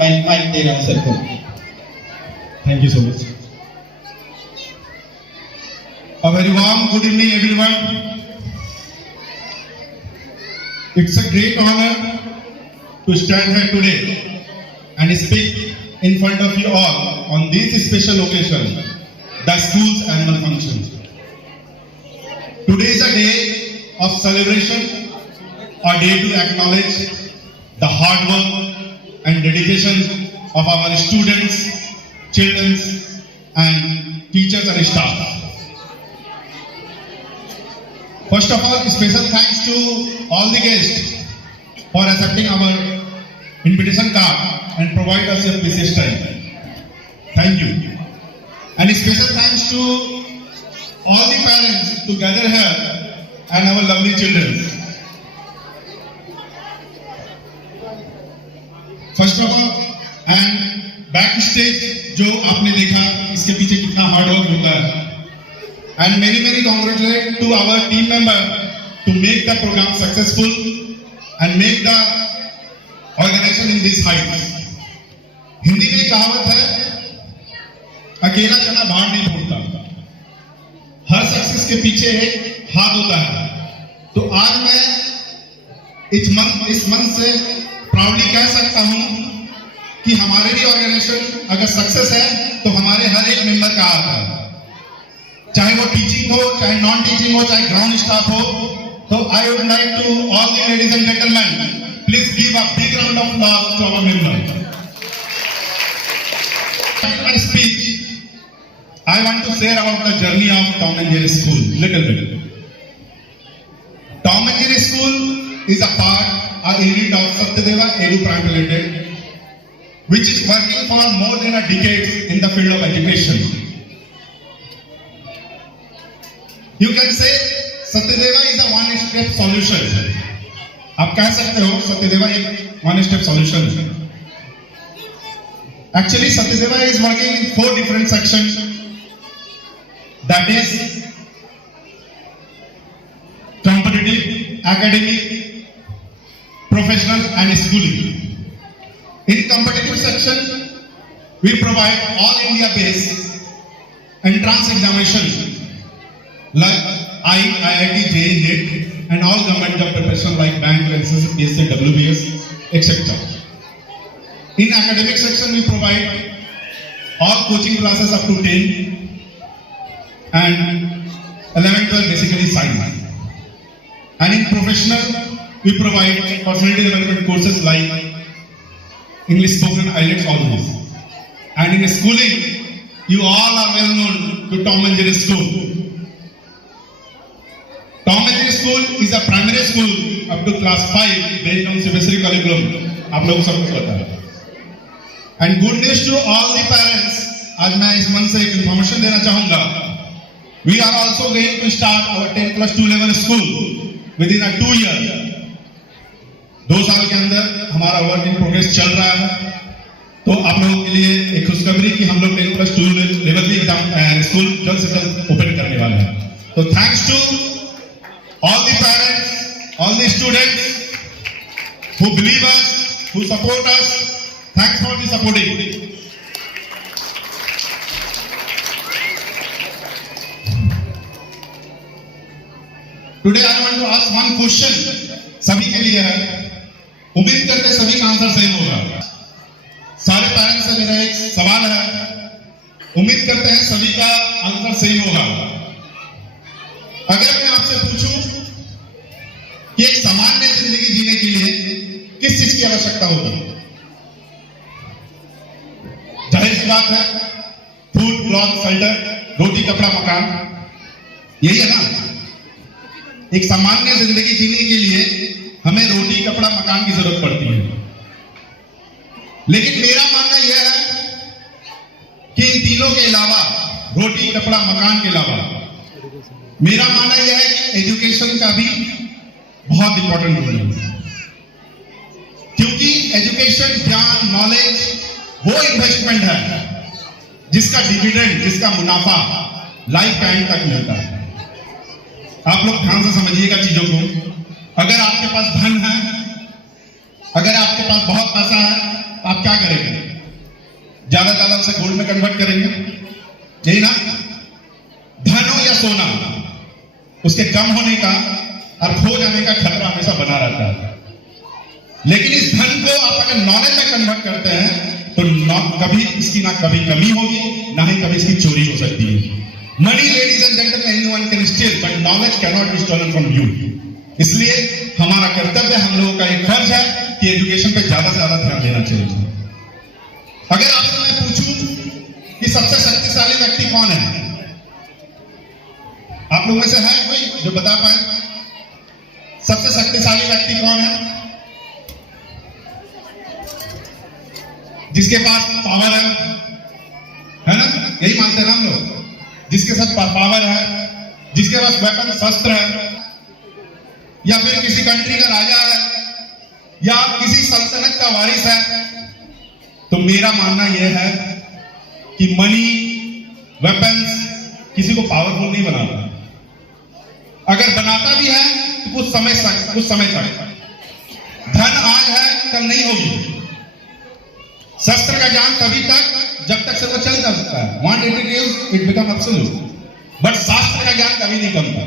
Mic दे रहा हूं sir को। Thank you so much. A very warm good evening, everyone. It's a great honor to stand here today and speak in front of you all on this special occasion, the school's annual function. Today is a day of celebration, a day to acknowledge the hard work and dedication of our students, children, and teachers and staff. First of all, special thanks to all the guests for accepting our invitation card and provide us your precious time. Thank you. And special thanks to all the parents to gather here and our lovely children. First of all, and backstage जो आपने देखा इसके पीछे कितना hard work होता है. And many congratulations to our team member to make the program successful and make the organization in this height. Hindi में कहावत है, अकेला चना भार नहीं फोड़ता. हर सक्सेस के पीछे एक हाथ होता है. तो आज मैं इस मंच से प्राउडली कह सकता हूं कि हमारे भी ऑर्गेनाइजेशन अगर सक्सेस है तो हमारे हर एक मेंबर का हाथ है. चाहे वो टीचिंग हो, चाहे नॉन टीचिंग हो, चाहे ग्राउंड स्टाफ हो. तो I would like to all the ladies and gentleman, please give a big round of applause to our member. In my speech, I want to share about the journey of Tom and Jerry School little bit. Tom and Jerry School is a unit of Satyadeva Edu Private Limited, which is working for more than a decade in the field of education. You can say Satyadeva is a one-step solution. आप कह सकते हो सत्यदेवा एक one-step solution है. Actually, Satyadeva is working in 4 different sections. That is competitive, academic, professional, and schooling. In competitive section, we provide all India-based entrance examination like IIT, JEE, NET, and all government job preparation like bank, license, PSC, WBS, etc. In academic section, we provide all coaching classes up to 10 and 11, 12 basically science. And in professional, we provide personality development courses like English spoken, IELTS, all those. And in schooling, you all are well known to Tom and Jerry School. Tom and Jerry School is a primary school up to class 5 based on CBSE curriculum. आप लोगों को सब कुछ पता है. And good news to all the parents. आज मैं इस मंच से एक इन्फॉर्मेशन देना चाहूँगा. We are also going to start our 10+2 level school within a 2 year. 2 साल के अंदर हमारा वर्क इन प्रोग्रेस चल रहा है. तो आप लोगों के लिए एक खुशखबरी कि हम लोग 10+2 लेवल भी स्कूल जल्द से जल्द ओपन करने वाले हैं. तो thanks to all the parents, all the students who believe us, who support us. Thanks for the supporting. Today I want to ask one question. सभी के लिए है. उम्मीद करते सभी का आंसर सही होगा. सारे पेरेंट्स से मेरा एक सवाल है. उम्मीद करते हैं सभी का आंसर सही होगा. अगर मैं आपसे पूछूं कि एक सामान्य जिंदगी जीने के लिए किस चीज की आवश्यकता होगी? जाहिर सी बात है, फूड, क्लॉथ, शेल्टर, रोटी, कपड़ा, मकान, यही है ना. एक सामान्य जिंदगी जीने के लिए हमें रोटी, कपड़ा, मकान की जरूरत पड़ती है. लेकिन मेरा मानना यह है कि इन तीनों के अलावा, रोटी, कपड़ा, मकान के अलावा, मेरा मानना यह है कि एजुकेशन का भी बहुत इंपॉर्टेंट रोल है. क्योंकि एजुकेशन, ज्ञान, नॉलेज वो इन्वेस्टमेंट है जिसका डिविडेंड, जिसका मुनाफा लाइफ टाइम तक मिलता है. आप लोग ध्यान से समझिएगा चीजों को. अगर आपके पास धन है, अगर आपके पास बहुत पैसा है तो आप क्या करेंगे? ज्यादा ज्यादा उसे गोल्ड में कन्वर्ट करेंगे, यही ना? धन हो या सोना, उसके कम होने का और खो जाने का खतरा हमेशा बना रहता है। लेकिन इस धन को आप अगर नॉलेज में कन्वर्ट करते हैं तो कभी इसकी ना कभी कमी होगी, ना ही कभी इसकी चोरी हो सकती है। Money, ladies and gentleman, anyone can steal, but knowledge cannot be stolen from you. इसलिए हमारा कर्तव्य, हम लोगों का एक फर्ज है कि एजुकेशन पे ज्यादा से ज्यादा ध्यान देना चाहिए। अगर आपसे मैं पूछूं कि सबसे शक्तिशाली व्यक्ति कौन है, आप लोगों में से है कोई जो बता पाए सबसे शक्तिशाली व्यक्ति कौन है? जिसके पास पावर है ना? यही मानते हैं ना हम लोग, जिसके साथ पावर है, जिसके पास वेपन, शस्त्र है, या फिर किसी कंट्री का राजा है, या किसी सल्तनत का वारिस है। तो मेरा मानना यह है कि मनी, वेपन्स किसी को पावरफुल नहीं बनाता। अगर बनाता भी है तो कुछ समय तक। धन आज है, कल नहीं होगी। शस्त्र का ज्ञान तभी तक जब तक से वो चल जा सकता है। Once it is, it become absolute. But शास्त्र का ज्ञान कभी नहीं कमता,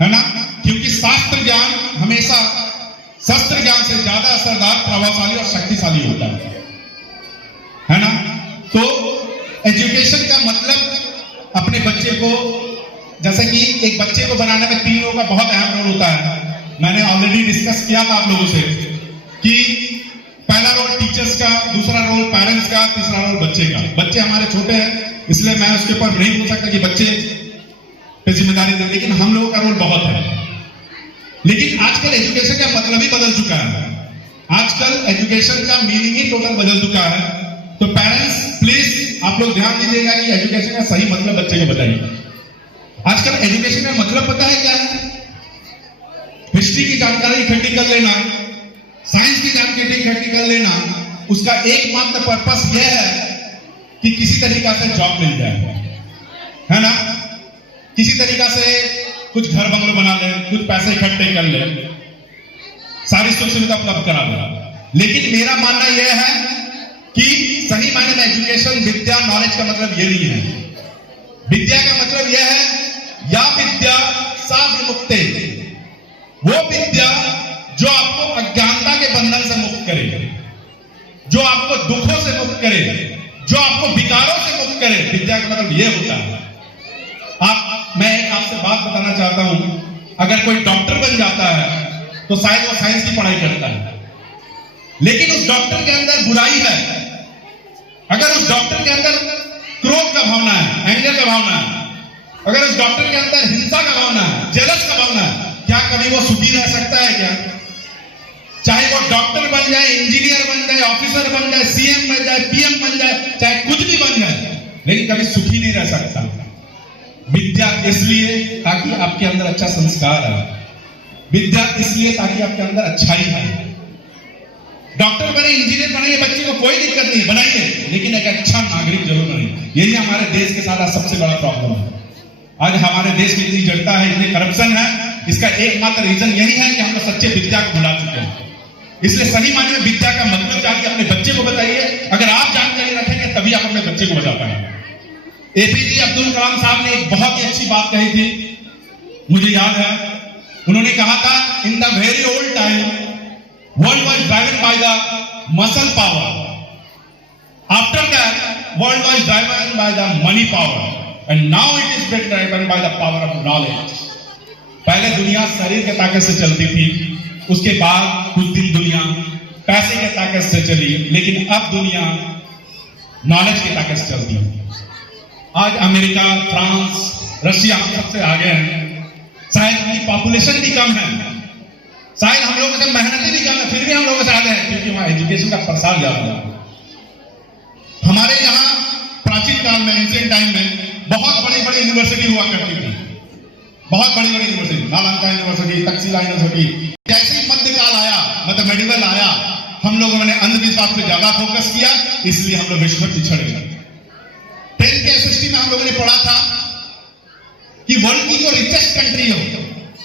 है ना? क्योंकि शास्त्र ज्ञान हमेशा शस्त्र ज्ञान से ज्यादा असरदार, प्रभावशाली और शक्तिशाली होता है ना? तो एजुकेशन का मतलब अपने बच्चे को, जैसे कि एक बच्चे को बनाने में 3 लोगों का बहुत अहम रोल होता है। मैंने ऑलरेडी डिस्कस किया था आप लोगों से कि पहला रोल टीचर्स का, दूसरा रोल पेरेंट्स का, तीसरा रोल बच्चे का। बच्चे हमारे छोटे हैं, इसलिए मैं उसके ऊपर नहीं बोल सकता कि बच्चे पे जिम्मेदारी दें, लेकिन हम लोगों का रोल बहुत है। लेकिन आजकल एजुकेशन का मतलब ही बदल चुका है। आजकल एजुकेशन का मीनिंग ही टोटल बदल चुका है। तो पेरेंट्स प्लीज आप लोग ध्यान दीजिएगा कि एजुकेशन का सही मतलब बच्चे को बताइए। आजकल एजुकेशन का मतलब पता है क्या है? हिस्ट्री की जानकारी इकट्ठी कर लेना, साइंस की जानकारी इकट्ठी कर लेना, उसका एकमात्र पर्पस यह है कि किसी तरीका से जॉब मिल जाए, है ना? किसी तरीका से कुछ घर बंगलो बना ले, कुछ पैसे इकट्ठे कर ले, सारी सुख सुविधा उपलब्ध करा दे। लेकिन मेरा मानना यह है कि सही मायने में एजुकेशन, विद्या, नॉलेज का मतलब यह नहीं है। विद्या का मतलब यह है या विद्या सा विमुक्ते, वो विद्या जो आपको अज्ञानता के बंधन से मुक्त करे, जो आपको दुखों से मुक्त करे, जो आपको विकारों से मुक्त करे। विद्या का मतलब यह होता है। मैं एक आपसे बात बताना चाहता हूं, अगर कोई डॉक्टर बन जाता है तो शायद वो साइंस की पढ़ाई करता है, लेकिन उस डॉक्टर के अंदर बुराई है, अगर उस डॉक्टर के अंदर क्रोध का भावना है, एंगर का भावना है, अगर उस डॉक्टर के अंदर हिंसा का भावना है, जेलस का भावना है, क्या कभी वो सुखी रह सकता है क्या? चाहे वो डॉक्टर बन जाए, इंजीनियर बन जाए, ऑफिसर बन जाए, सीएम बन जाए, पीएम बन जाए, चाहे कुछ भी बन जाए, लेकिन कभी सुखी नहीं रह सकता। विद्या इसलिए ताकि आपके अंदर अच्छा संस्कार है, विद्या इसलिए ताकि आपके अंदर अच्छाई है। डॉक्टर बने, इंजीनियर बने, बच्चे को कोई दिक्कत नहीं, बनाइए, लेकिन एक अच्छा नागरिक जरूर बने। यही हमारे देश के साथ सबसे बड़ा प्रॉब्लम है। आज हमारे देश में इतनी जड़ता है, इतनी करप्शन है, इसका एकमात्र रीजन यही है कि हम लोग सच्चे विद्या को भुला चुके हैं। इसलिए सही मायने में विद्या का मतलब जाके अपने बच्चे को बताइए। अगर आप जानकारी रखेंगे तभी आप अपने बच्चे को बता पाएंगे। एपीजे अब्दुल कलाम साहब ने एक बहुत ही अच्छी बात कही थी, मुझे याद है। उन्होंने कहा था, in the very old time world was driven by the muscle power, after that world was driven by the money power, and now it is driven by the power of knowledge. पहले दुनिया शरीर के ताकत से चलती थी, उसके बाद कुछ दिन दुनिया पैसे के ताकत से चली, लेकिन अब दुनिया नॉलेज की ताकत से चलती है। आज अमेरिका, फ्रांस, रशिया हम सबसे आगे हैं। शायद उनकी पॉपुलेशन भी कम है, शायद हम लोगों से मेहनती भी कम है, फिर भी हम लोगों से आगे हैं, क्योंकि वहां एजुकेशन का प्रसार ज्यादा है। हमारे यहाँ प्राचीन काल में, एंशिएंट टाइम में बहुत बड़ी बड़ी यूनिवर्सिटी हुआ करती थी, बहुत बड़ी बड़ी university, Nalanda university, Takshashila university. जैसे ही मध्यकाल आया, मतलब मेडिवल आया, हम लोगों ने अंधविश्वास पे ज्यादा फोकस किया, इसलिए हम लोग विश्व में पिछड़ गए। 10th के एसएसटी में हम लोगों ने पढ़ा था कि वर्ल्ड की जो रिचेस्ट कंट्री हो,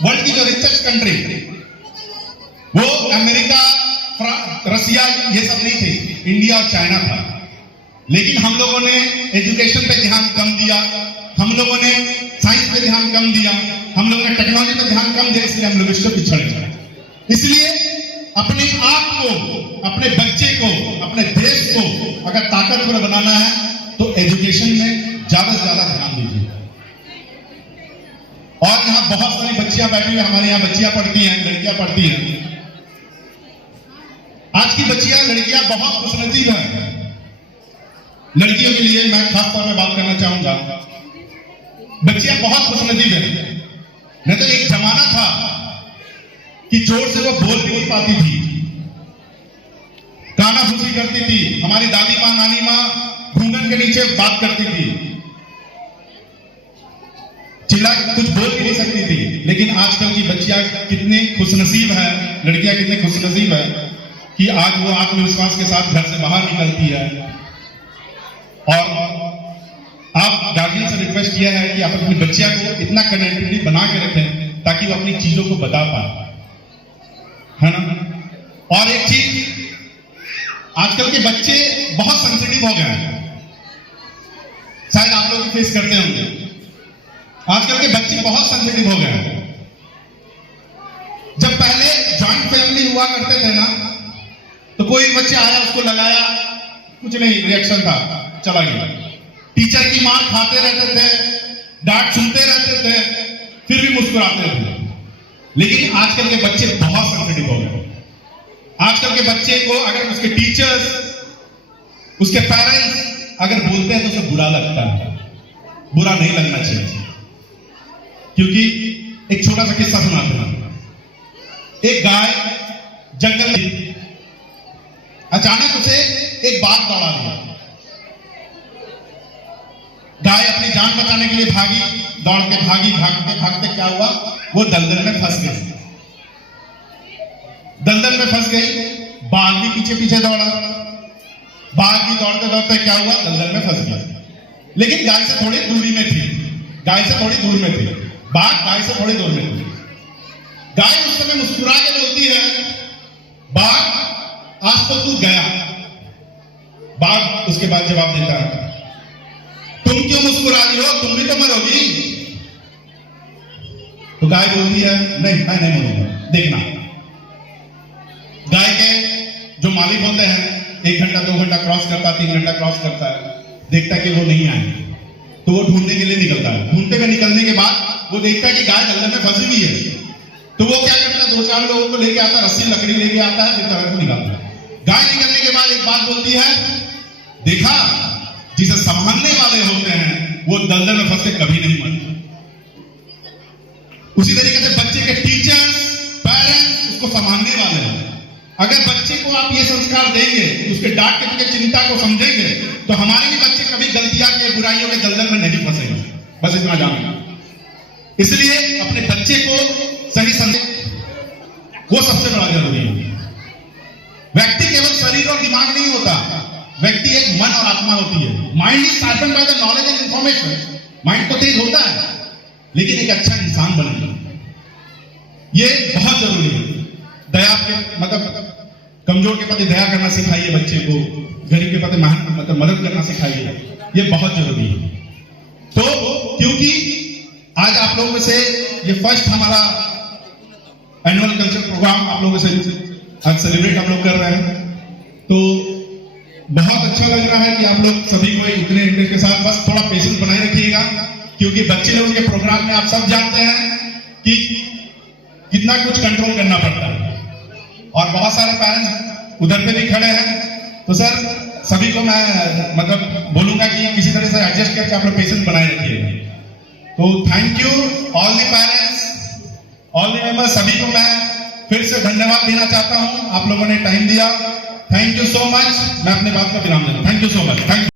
वर्ल्ड की जो रिचेस्ट कंट्री, वो अमेरिका, रसिया ये सब नहीं थे, इंडिया और चाइना था। लेकिन हम लोगों ने एजुकेशन पे ध्यान कम दिया, हम लोगों ने साइंस पे ध्यान कम दिया, हम लोगों ने टेक्नोलॉजी पे ध्यान कम दिया, इसलिए हम लोग इससे पिछड़ गए। इसलिए अपने आप को, अपने बच्चे को, अपने देश को अगर ताकतवर बनाना है तो एजुकेशन में ज्यादा से ज्यादा ध्यान दीजिए। और यहाँ बहुत सारी बच्चियां बैठी हुई, हमारे यहाँ बच्चियां पढ़ती हैं, लड़कियां पढ़ती हैं। आज की बच्चियां, लड़कियां बहुत खुशनसीब हैं। लड़कियों के लिए मैं खास तौर पे बात करना चाहूंगा, बच्चियां बहुत खुशनसीब हैं। नहीं तो एक जमाना था कि जोर से वो बोल भी नहीं पाती थी, काना फूसी करती थी। हमारी दादी माँ, नानी माँ घूंघट के नीचे बात करती थी, चिल्ला कुछ बोल भी नहीं सकती थी। लेकिन आजकल की बच्चियां कितनी खुशनसीब है, लड़कियां कितनी खुशनसीब है कि आज वो आत्मविश्वास के साथ घर से बाहर निकलती है। और आप गार्जियन से रिक्वेस्ट किया है कि आप अपनी बच्चियां को इतना कनेक्टिविटी बना के रखें ताकि वो अपनी चीजों को बता पाए, है ना। और एक चीज, आजकल के बच्चे बहुत सेंसिटिव हो गए हैं, शायद आप लोग फेस करते होंगे। आजकल के बच्चे बहुत सेंसिटिव हो गए हैं। जब पहले जॉइंट फैमिली हुआ करते थे ना, तो कोई बच्चा आया, उसको लगाया, कुछ नहीं, रिएक्शन था, चला गया। टीचर की मार खाते रहते थे, डांट सुनते रहते थे, फिर भी मुस्कुराते थे। लेकिन आजकल के बच्चे बहुत सेंसिटिव हो गए। आजकल के बच्चे को अगर उसके टीचर्स, उसके पेरेंट्स अगर बोलते हैं तो उसे बुरा लगता है। बुरा नहीं लगना चाहिए, क्योंकि एक छोटा सा किस्सा सुनाते हैं। एक गाय जंगल में, अचानक उसे एक बाघ दौड़ा दिया। गाय अपनी जान बचाने के लिए भागी, दौड़ के भागी, भागते भागते क्या हुआ, वो दलदल में फंस गई। दलदल में फंस गई, बाघ भी पीछे पीछे दौड़ा, बाघ भी दौड़ते दौड़ते क्या हुआ, दलदल में फंस गया। लेकिन गाय से थोड़ी दूरी में थी, गाय से थोड़ी दूर में थी, बाघ गाय से थोड़ी दूर में थी। गाय उस समय मुस्कुरा के बोलती है, बाघ आज तो तू गया। बाघ उसके बाद जवाब देता है, तुम क्यों मुस्कुरा रही हो, तुम भी तो मरोगी। तो गाय बोलती है, नहीं मैं नहीं मरूंगा, देखना। गाय के जो मालिक होते हैं 1 घंटा 2 घंटा क्रॉस करता है, 3 घंटा क्रॉस करता है, देखता है कि वो नहीं आए तो वो ढूंढने के लिए निकलता है। ढूंढते हुए निकलने के बाद वो देखता है कि गाय दलदल में फंसी हुई है, तो वो क्या करता है, 2-4 लोगों को लेके आता है, रस्सी लकड़ी लेके आता है, फिर तरह को निकालता है। गाय निकलने के बाद एक बात बोलती है, देखा, जिसे संभालने वाले होते हैं वो दलदल में फंस के कभी नहीं मरते। उसी तरीके से बच्चे के टीचर्स, पेरेंट्स उसको संभालने वाले हैं। अगर बच्चे को आप ये संस्कार देंगे, उसके डांट के पीछे चिंता को समझेंगे, तो हमारे भी बच्चे कभी गलतियां के, बुराइयों के दलदल में नहीं फंसेंगे। बस इतना जानना। इसलिए अपने बच्चे को सही संदेश, वो सबसे बड़ा जरूरी है। व्यक्ति केवल शरीर और दिमाग नहीं होता, व्यक्ति एक मन और आत्मा होती है। Mind is sharpened by the knowledge and information. Mind तो तेज होता है, लेकिन एक अच्छा इंसान बनेगा, ये बहुत जरूरी है। दया के मतलब कमजोर के प्रति दया करना सिखाइए बच्चे को, गरीब के प्रति मतलब मदद करना सिखाइए, ये बहुत जरूरी है। तो क्योंकि आज आप लोगों से ये फर्स्ट हमारा एनुअल कल्चर प्रोग्राम आप लोगों से आज सेलिब्रेट हम लोग कर रहे हैं, तो बहुत अच्छा लग रहा है कि आप लोग सभी को इतने इंटरेस्ट के साथ, बस थोड़ा पेशेंस बनाए रखिएगा, क्योंकि बच्चे लोग के प्रोग्राम में आप सब जानते हैं कि कितना कुछ कंट्रोल करना पड़ता है। और बहुत सारे पेरेंट्स उधर पे भी खड़े हैं, तो सर सभी को मैं मतलब बोलूंगा कि किसी तरह से एडजस्ट करके आप लोग पेशेंस बनाए रखिएगा। तो thank you all the parents, all the members, सभी को मैं फिर से धन्यवाद देना चाहता हूं, आप लोगों ने टाइम दिया। Thank you so much. मैं अपने बात का विराम देता हूं। Thank you so much. Thank you.